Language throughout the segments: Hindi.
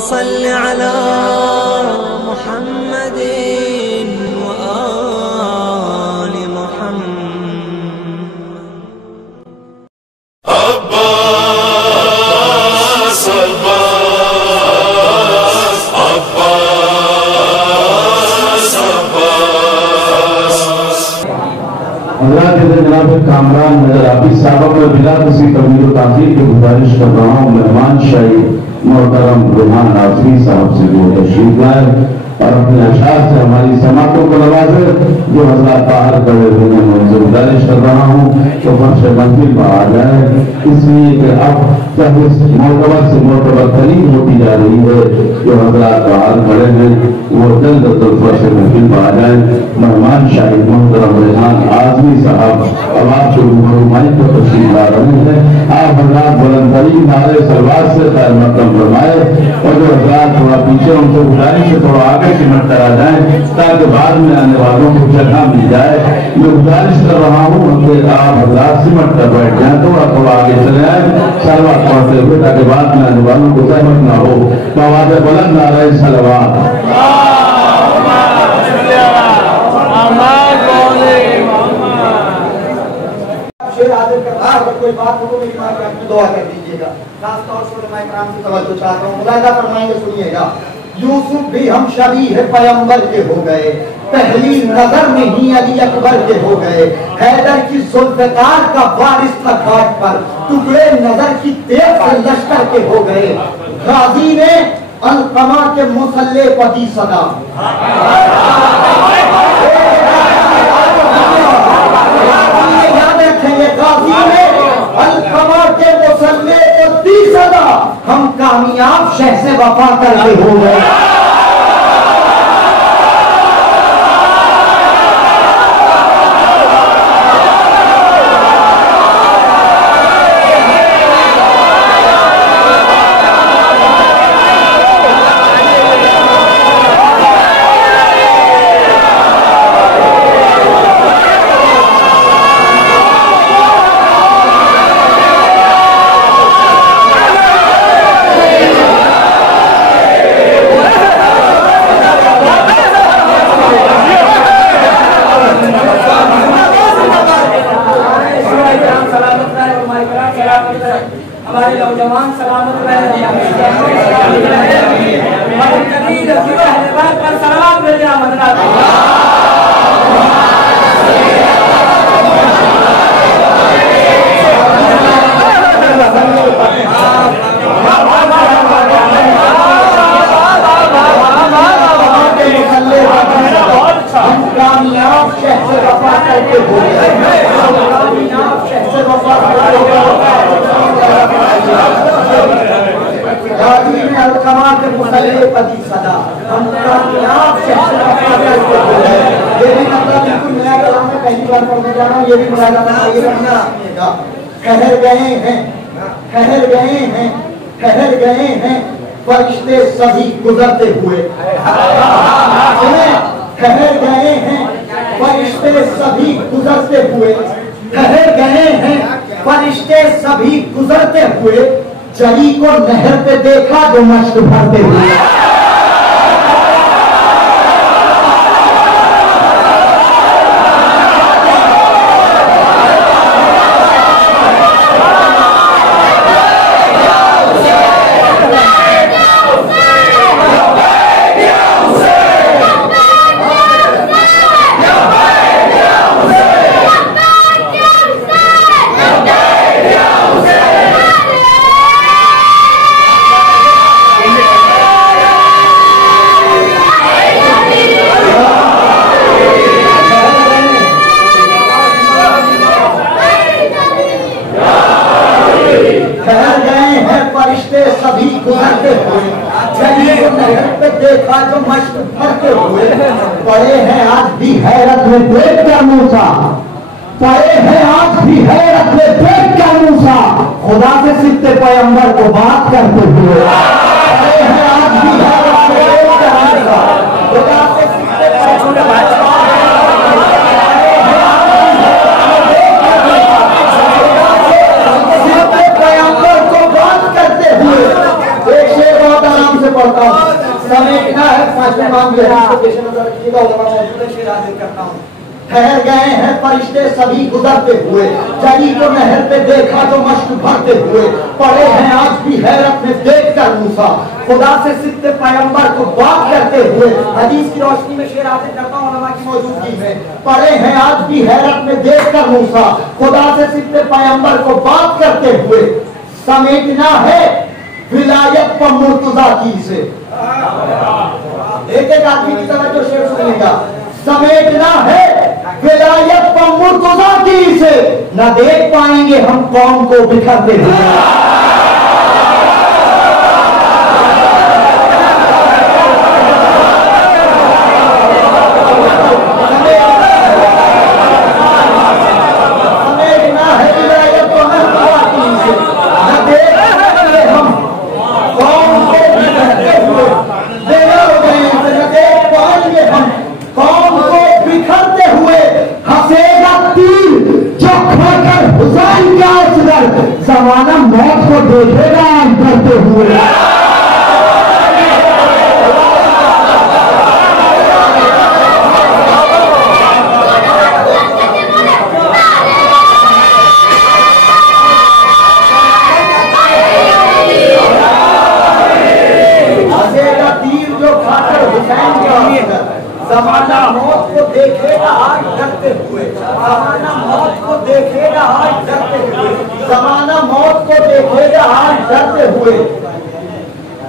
सल्लि अला मुहम्मदिन व आलि मुहम्मद। अब्बास अब्बास अब्बास अब्बास। अल्लाह के जनाब कामरान नजर आबी साहब में बिला किसी तमीज़ ताज़ीम की गुजारिश कर रहा हूँ। मेहमान शाही मोहतरम रुमान नाज़री साहब से जो तशरीफ लाए और अपने अशार से हमारी समातों को नवाजे, जो हज़रात बाहर खड़े हुए हैं मैं उनसे गुजारिश कर रहा हूँ तो फर्श मंजिल में आ जाए, इसलिए कि अब जब इस मोतबर से मोतबर तरीन होती जा रही है, जो हज़रात बाहर खड़े हैं वो जल्द फर्श मंजिल में आ जाए। मेहमान शाही मोहतरम रेहान आज़मी साहब अब आपको रूमानी को तशरीफ ला रहे हैं। आप हज़रात बुलंद तरीन नारे सलवार से खैर मकदम फरमाए और जो हज़रात थोड़ा पीछे उनसे गुजारिश से थोड़ा आगे सिमट कर आ जाए ताकि बाद में आने वालों को जगह मिल जाए। मैं गुजारिश कर रहा हूँ कि आप हज़रात सिमट कर बैठ जाए, थोड़ा आगे चले आए सलवार पढ़ते हुए ताकि बाद में आने वालों को सहमत ना हो। आवाज़ बुलंद नारे सलवार। अगर कोई बात हो तो मेरी माँ की आपकी दुआ कर दीजिएगा। खासतौर से उलमा इकराम से तवज्जो चाहता हूँ, मुलाहिज़ा फरमाएंगे, सुनिएगा। यूसुफ भी हम शबीह पैगंबर के हो गए, पहली नजर में ही अली अकबर के हो गए। हैदर की जुल्फ़िकार का वारिस था घाट पर, टुकड़े नजर की तेज से लश्कर के हो गए। गाजी ने अलकमा के मुसल्ले पर दी सदा, याद रखेंगे, गाजी ने अलकमा के मुसल्ले पर दी सदा, हम कामयाब शह से वफा करके हो गए। हमारे नौजवान सलामत रहे, सलाम भेजा मदना। ये भी ठहर गए हैं फरिश्ते सभी गुजरते हुए, ठहर गए हैं फरिश्ते सभी गुजरते हुए, ठहर गए हैं फरिश्ते सभी गुजरते हुए, जरी को नहर पे देखा जो मश्क भरते हुए। सभी गुजरते हुए, पे देखा जो मश्क भरते हुए, पड़े हैं आज भी हैरत में देख क्या मूसा, पड़े हैं आज भी हैरत में देख क्या मूसा, खुदा से सिद्ध पैगंबर को बात करते हुए, पड़े हैं आज भी हैरत में देख क्या मूसा, खुदा से सिद्ध पैगंबर को बात करते हुए। एक शेर बहुत आराम से पढ़ो। पढ़ता हूँ। समेटना है पांचवें बाब में, इसको पेश नजर रखिएगा, उलमा मौजूद है, शेर हाजिर करता हूँ। ठहर गए हैं फरिश्ते सभी गुजरते हुए, चली को नहर पे देखा जो मश्क भरते हुए, पड़े हैं आज भी हैरत में देख कर मूसा, खुदा से सिद्ध पैगंबर को बात करते हुए। हदीस की रोशनी में शेर हाजिर करता हूँ उलमा की मौजूदगी में। पड़े हैं आज भी हैरत में देख कर मूसा, खुदा से सिद्ध पैगंबर को बात करते हुए। समेटना है विलायत पर मुर्तजा की से, एक एक आदमी की तरह जो शेर सुनेगा। समेटना है विलायत पर मुर्तजा की से, न देख पाएंगे हम कौम को बिखरते हुए। जमाना मौत को देखेगा डरते हुए। हंसेगा तीर जो खाकर हुसैन का, जमाना मौत को देखेगा आज डरते हुए। जमाना मौत को देखेगा आज डरते हुए। जमाना मौत को देखेगा आज डरते हुए।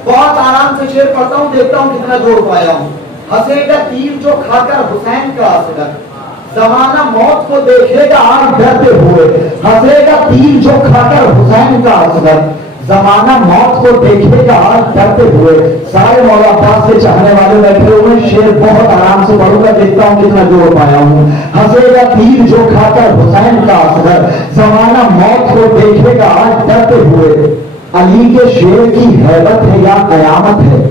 बहुत आराम से शेर पढ़ता हूँ, देखता हूँ कितना जोड़ पाया हूँ। हंसेगा तीर जो खाकर हुसैन का असगर, जमाना मौत को देखेगा आज डरते हुए। हंसेगा तीर जो खाकर हुसैन का असगर, जमाना मौत को देखेगा आज डरते हुए। सारे मौला अब्बास के चाहने वाले बैठे हुए, शेर बहुत आराम से पढ़ूंगा, देखता हूं कितना जोड़ पाया हूं। हंसेगा तीर जो खाकर हुसैन का असगर, जमाना मौत को देखेगा आज डरते हुए। अली के शेर की हैबत है या कयामत है?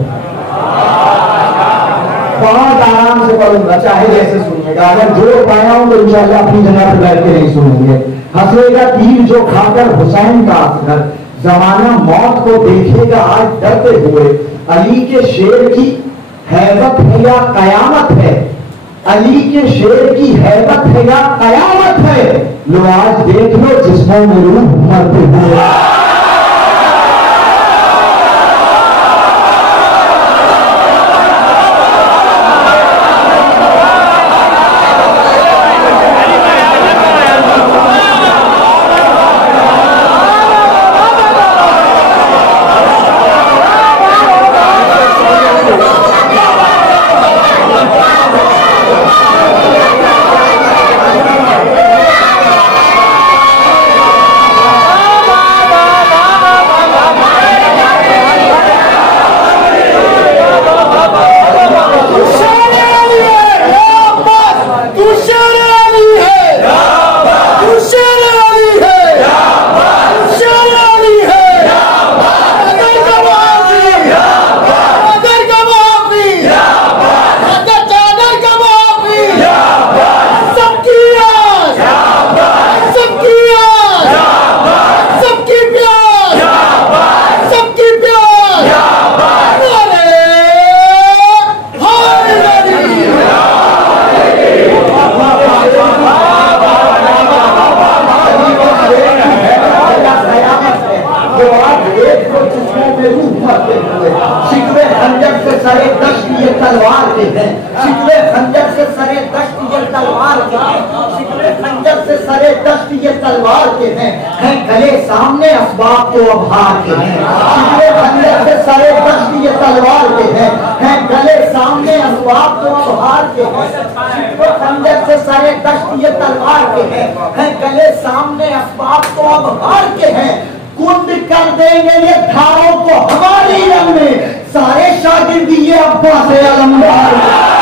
बहुत आराम से पढ़ूंगा, चाहे जैसे सुनिएगा। अगर जोड़ पाया हूं तो इंशाल्लाह अपनी जगह पर बैठ के नहीं सुनेंगे। हंसेगा तीर जो खाकर हुसैन का असगर, जमाना मौत को देखेगा आज डरते हुए। अली के शेर की हैबत है या कयामत है? अली के शेर की हैबत है या कयामत है? लो आज देख लो जिस्मों में रूह मरते हुए। असबाब तो अब हार के हैं, शिकवे खंजर से सरे दश्त ये तलवार के हैं गले सामने असबाब तो अब हार के हैं, शिकवे खंजर से सरे दश्त ये तलवार के हैं गले सामने असबाब तो अब हार के हैं। कुंड कर देंगे ये धारों को हमारी रंग में, सारे शागिर्द ये अब्बास अलमदार।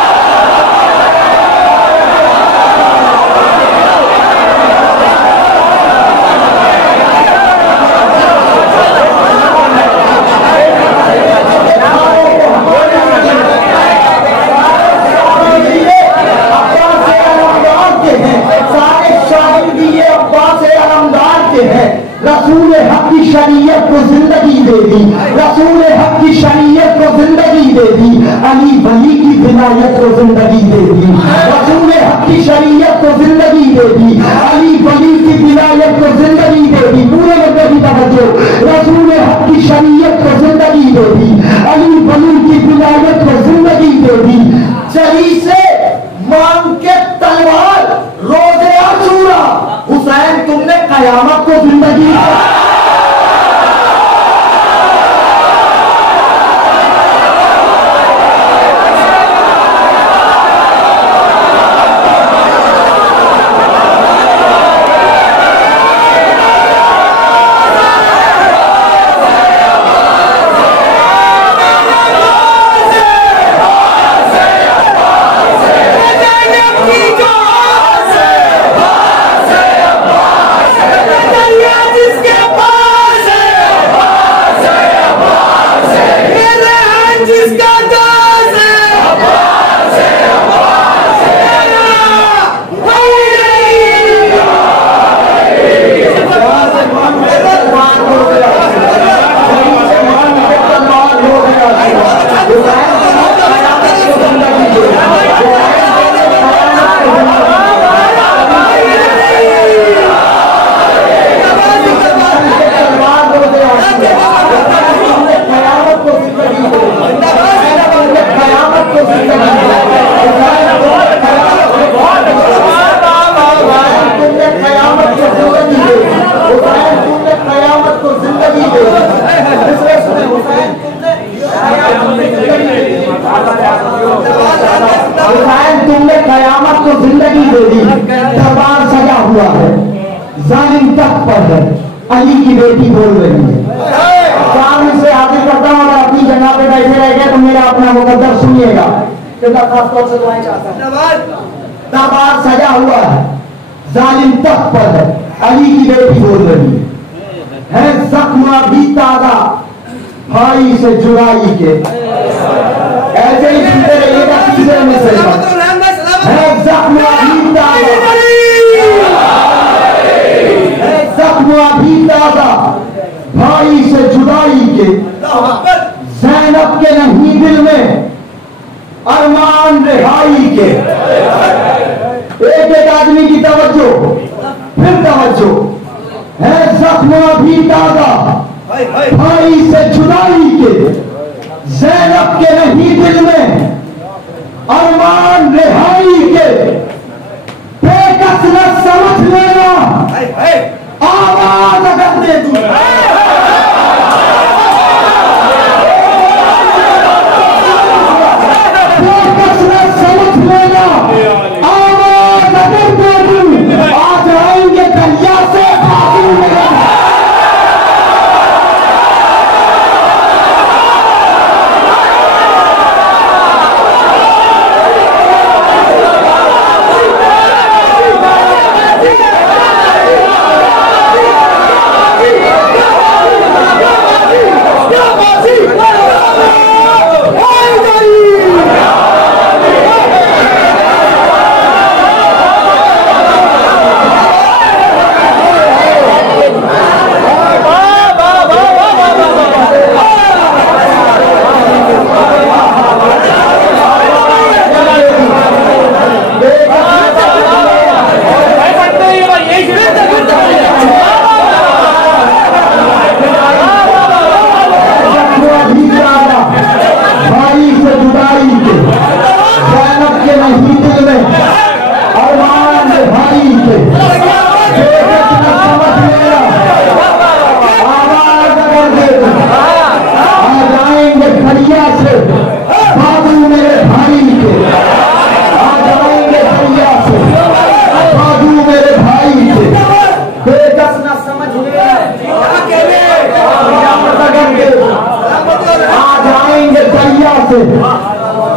रसूल हक की शरीयत को जिंदगी दे दी, रसूल हक की शरीयत को जिंदगी जिंदगी दे दी, अली वली की विलायत को जिंदगी दे दी, रसूल हक की शरीयत को जिंदगी दे दी, अली वली की विलायत को जिंदगी दे दी। पूरे मुद्दे की तवज्जो, रसूल हक की शरीयत को जिंदगी दे दी, अली वली की विलायत को जिंदगी दे दी। चली से मांग के तलवार रोजे आशूरा, हुसैन तुमने कयामत को जिंदगी दी। तुमने कयामत को जिंदगी दे दी, दरबार सजा हुआ है, जालिम तख्त पर है, अली की बेटी बोल रही है। सामने से हाजिर करता हूं, अगर अपनी जगह पे बैठे रह गए तो मेरा अपना मुकद्दर सुनिएगा, खास तौर से दुआएं चाहता हूं। दरबार सजा हुआ है, जालिम तख्त पर है, अली की बेटी बोल रही है जख्म भी ताजा भाई से जुड़ाई के। ऐसे ही सुनते रहिएगा, तीसरे में से है जख्म भी ताजा, है जख्म भी ताजा भाई से जुड़ाई के। ज़ैनब के नहीं दिल में अरमान रिहाई के। एक एक आदमी की तवज्जो, फिर तवज्जो, है जख्म भी ताजा भाई से जुदाई के। ज़ैनब के नहीं दिल में अरमान रिहाई के। बेकस न समझ लेना आवाज अगर दे दूं, बेकस न समझ लेना आवाज अगर दे दूं, आ जाएंगे दरिया से बाजू में।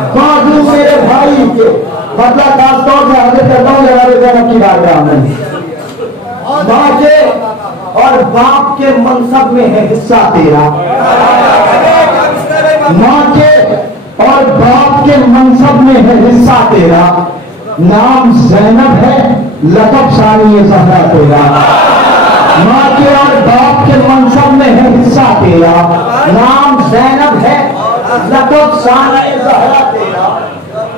बाजू मेरे भाई के, मतलब खास तौर से हाजिर करता हूँ जनाब की बारगाह में। माँ के और बाप के मनसब में है हिस्सा तेरा, माँ के और बाप के मनसब में है हिस्सा तेरा। नाम ज़ैनब है, लक़ब सानी ज़हरा तेरा। माँ के और बाप के मनसब में है हिस्सा तेरा। नाम ज़ैनब है, लक़ब सानी ज़हरा तेरा,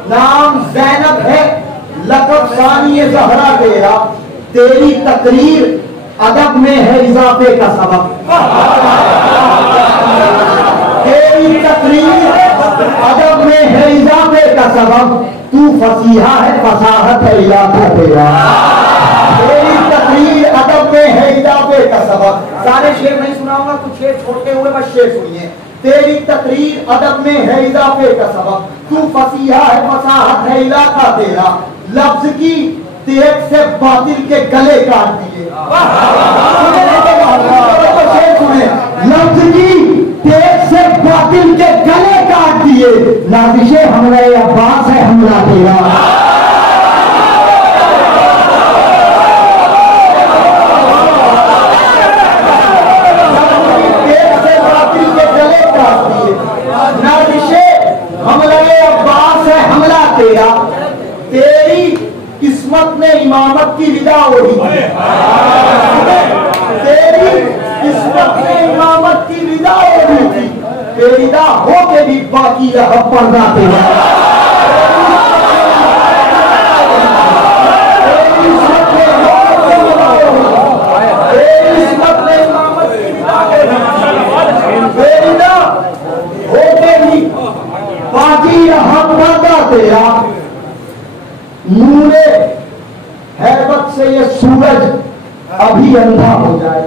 नाम ज़ैनब है, लक़ब सानी ज़हरा तेरा, तेरी तकरीर अदब में है इजाफे का सबब, तेरी तकरीर अदब में है इजाफे का सबब, तू फसीहा है फसाहत है इलाका तेरा, तेरी तकरीर अदब में है इजाफे का सबब। सारे शेर नहीं सुनाऊंगा, कुछ शेर छोटे हुए, बस शेर सुनिए। तेरी तकरीर अदब में है इजाफे का सबब, तू फसीहा है फसाहत है इलाका तेरा, लफ्ज की तेज से बातिल के गले काट दिए, लफ्ज की तेज से बातिल के गले काट दिए, नादिशे हमला अब्बास है हमला तेरा, तेज से बातिल के गले काट दिए, नादिशे हमला अब्बास है हमला तेरा, तेरी किस्मत ने इमामत की विदा ओढ़ी, तेरी किस्मत ने इमामत की विदा ओढ़ी थी, बेविदा हो के भी बाकी रहा पर्दा तेरा, तेरी किस्मत ने इमामत की विदा बेविदा हो के भी बाकी रहा पर्दा तेरा, नूरे हैबत से ये सूरज अभी अंधा हो जाए,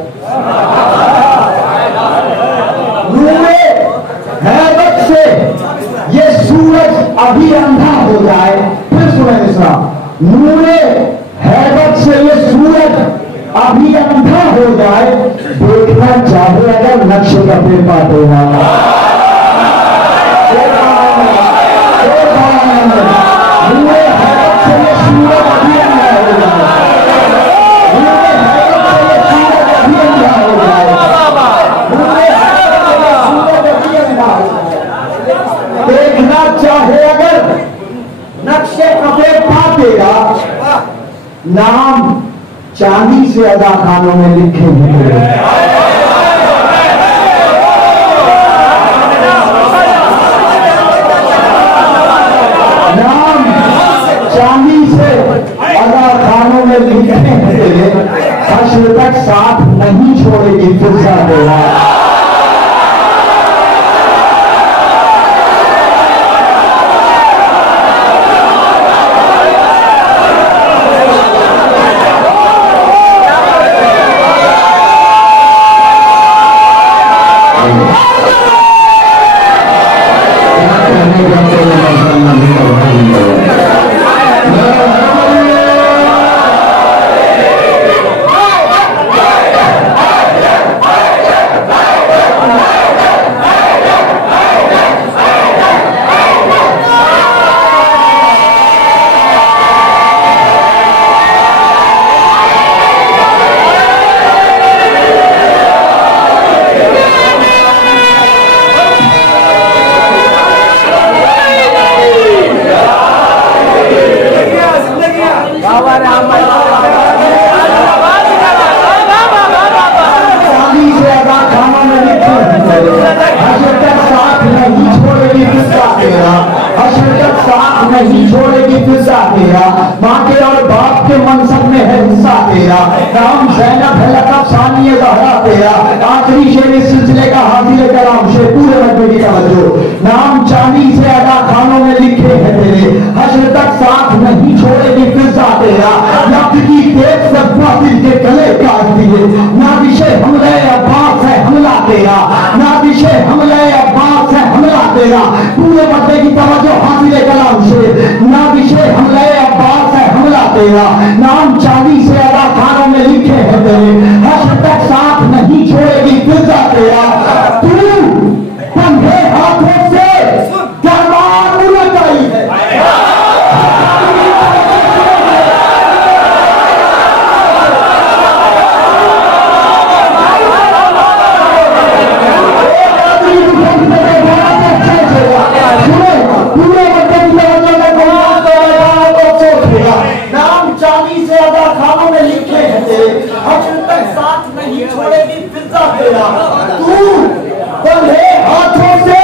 नूरे हैबत से ये सूरज अभी अंधा हो जाए, फिर सुने इसका, नूरे हैबत से ये सूरज अभी अंधा हो जाए, देखना चाहे अगर नक्श का पेपा देना, नूरे हैबत से ये सूरज अभी अंधा हो जाए, नूरे हैबत से ये सूरज अभी अंधा हो जाए, नूरे हैबत से ये सूरज अभी अंधा हो जाए, देखना चाहे अगर नक्शे कपड़े पा देगा, नाम चांदी से अदा खानों में लिखे हुए, नाम चांदी से अदा खानों में लिखे हुए, हश्र तक साथ नहीं छोड़ेगी फिजा तेरा, नहीं छोड़ेगी फिजा तेरा, माँ के और बाप के मनसब में है हिस्सा तेरा, नाम ज़ैनब है लक़ब सानी ज़हरा तेरा, आखिरी शेर इस सिलसिले का हासिल कलाम शेर पूरे मजमे की तवज्जो, नाम चांदी से अदा खानों में लिखे हैं तेरे, हश्र तक साथ नहीं छोड़ेगी फिजा तेरा, लफ्ज़ की तेज से बातिल के गले काट दिए, नादिशे हमले अब्बास है हमला तेरा, नादिशे हमले अब्बास है हमला तेरा, पूरे मजमे की तवज्जो हासिल कलाम शेर, नादिशे हमले अब्बास है हमला तेरा, नाम चांदी से अदा खानों में लिखे हैं तेरे, हश्र तक साथ नहीं छोड़ेगी फिजा तेरा, तू बंधे हाथों से दरबार उलट आई है, नाम चांदी से अदा खानों में लिखे हैं तेरे, हश्र तक साथ नहीं छोड़ेगी फिजा तेरा, तू बंधे हाथों से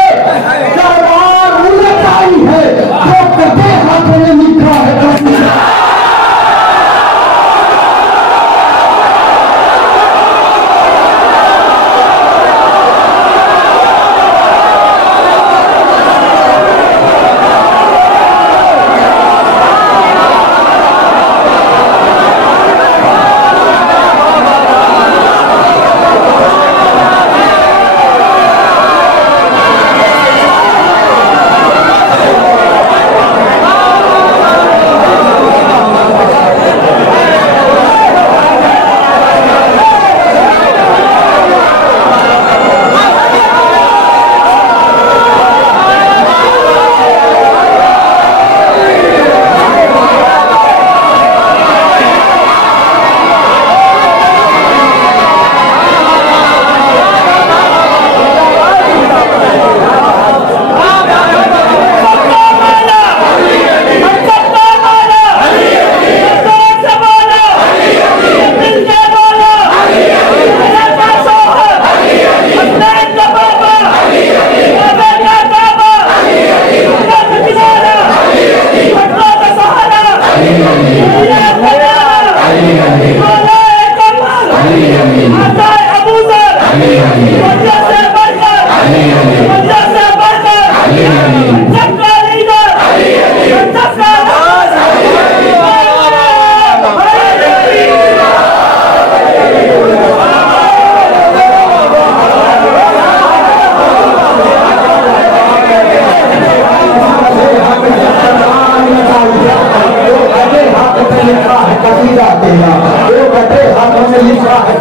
लिखा है कसीदा तेरा, वो कटे हाथों में लिखा है,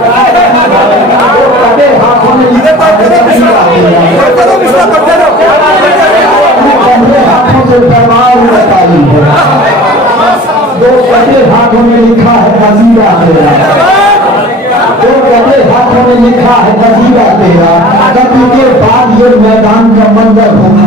वो कटे हाथों में लिखा है कसीदा तेरा, कटे हाथों से दरबार में ताली है, वो कटे हाथों में लिखा है कसीदा तेरा, वो कटे हाथों में लिखा है कसीदा तेरा, कभी के बाद ये मैदान का मंजर होगा।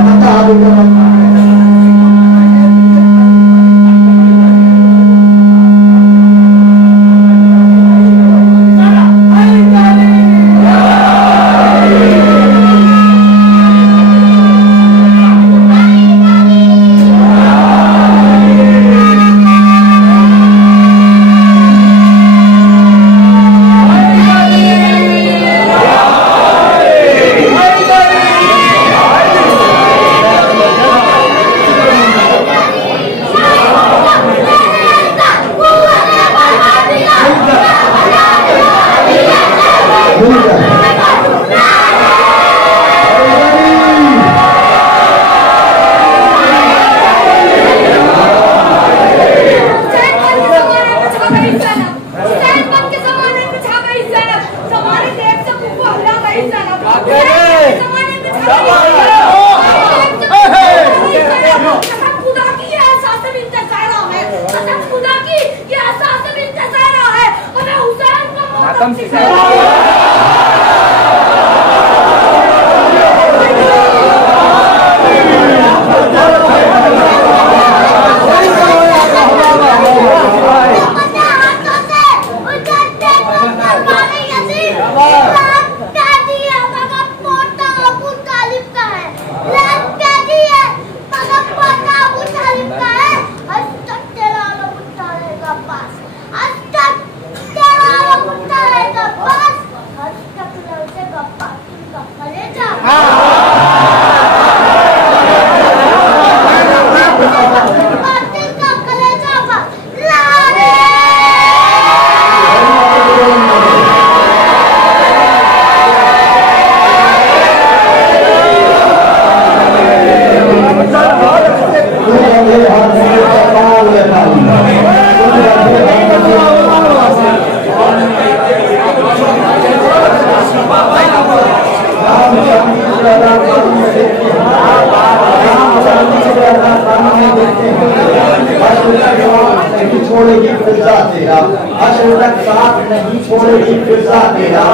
छोड़ेगी फिजा तेरा, अशोक साथ नहीं छोड़ेगी फिजा तेरा,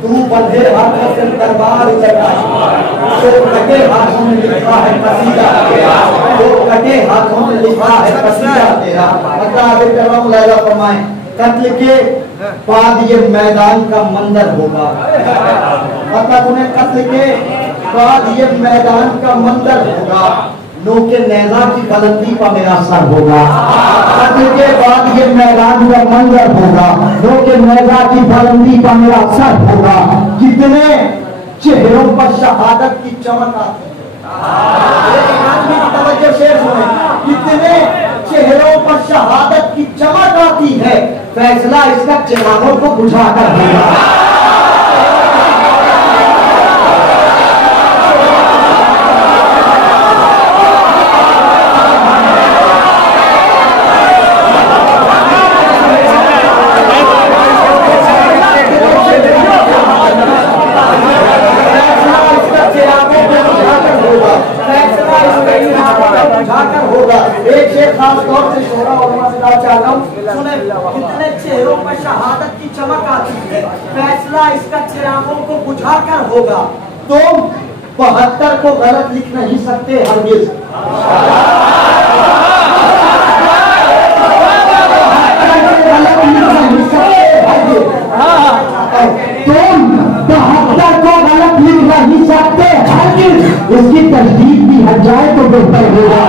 तू बंधे हाथों से तलवार चढ़ाई, तो कटे हाथों में लिखा है कसीदा तेरा, तो कटे हाथों में लिखा है कसीदा तेरा। अल्लाह आगे करम लैला फरमाए, कत्ल के बाद ये मैदान का मंजर होगा। मतलब उन्हें कत्ल के बाद ये मैदान का मंजर होगा, नोके नैना की बुलंदी पर मेरा सर होगा। कत्ल के बाद ये मैदान का मंजर होगा, नोके नैना की बुलंदी पर मेरा सर होगा। कितने चेहरों पर शहादत की चमक आती है, तवज्जो शेर सुने, कितने चेहरों पर शहादत की चमक आती है, फैसला इसका चिरागों को बुझाकर होगा। एक शेर खास तौर से शोरा और मसला चाहता हूँ, सुने, कितने चेहरों पर शहादत की चमक आती है, फैसला इसका चिरागों को बुझाकर होगा। तुम 72 को गलत लिख नहीं सकते हरगिज़, तुम 72 को गलत लिख नहीं सकते हरगिज़, इसकी तस्दीक भी हट जाए तो बेहतर होगा।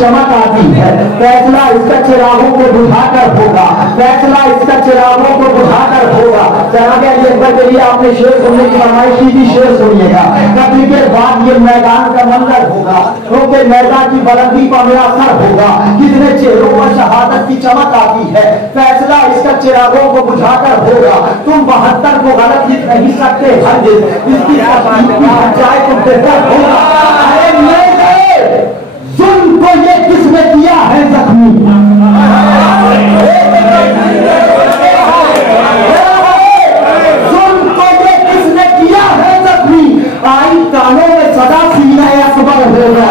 चमक आती है। फैसला इसका चिरागों को बुझाकर होगा, फैसला इसका चिरागों को बुझाकर होगा। जनाब अली अकबर के लिए आपने शेर सुनने की फरमाइश की थी, शेर सुनिएगा। कत्ल के बाद ये मैदान का मंजर होगा, क्योंकि मैदान की बुलंदी पर मेरा असर होगा। कितने चेहरों पर शहादत की चमक आती है, फैसला इसका चिरागों को बुझाकर होगा। तुम 72 को गलत लिख नहीं सकते, हर दिन इसकी जाए तो बेहतर होगा। अरे मैं गए जुल्म को ये किसने किया है जख्मी, जुल्म को ये किसने किया है जख्मी। आई कानों में सदा सीना अकबर होगा।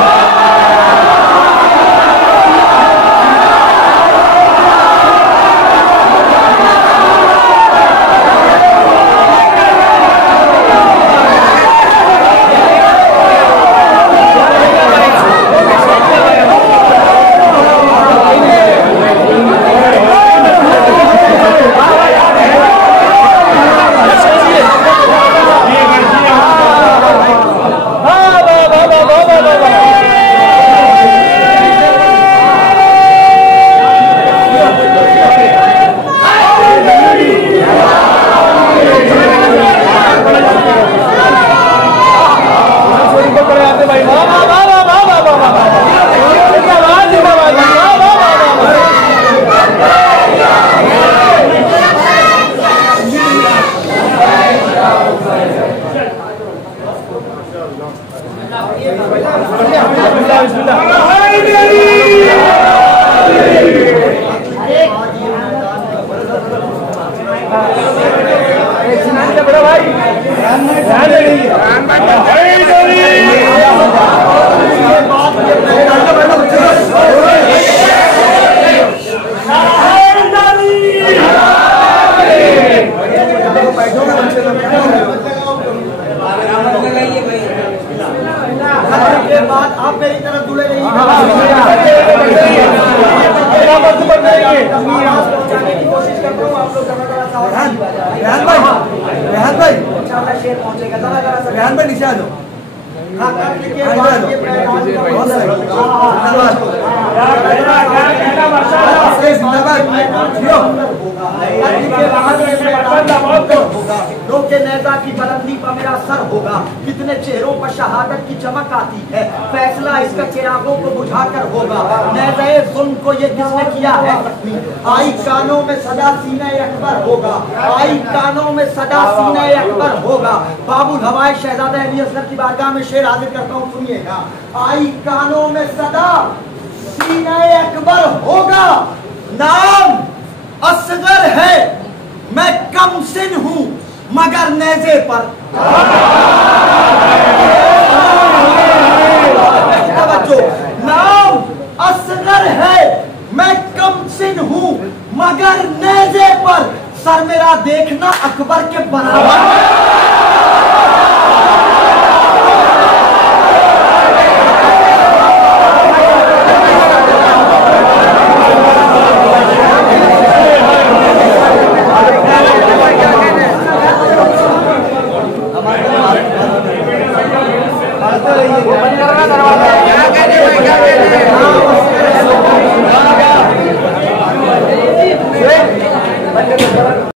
नेता की बुलंदी पर मेरा असर होगा। कितने चेहरों पर शहादत की चमक आती है, फैसला इसका चिरागों को बुझाकर होगा। नेज़े जुल्म को ये किसने किया है जख्मी। आई कानों में सदा सीने अकबर होगा, आई कानों में सदा सीने अकबर होगा। बाबुल हवाए शहजादा अली असगर की बारगाह में शेर हाजिर करता हूँ, सुनिएगा। आई कानों में सदा सीने अकबर होगा। नाम असगर है, मैं कमसिन हूं मगर नेज़े पर। नाम असगर है, मैं कमसिन हूं मगर नेज़े पर। सर मेरा देखना अकबर के बराबर।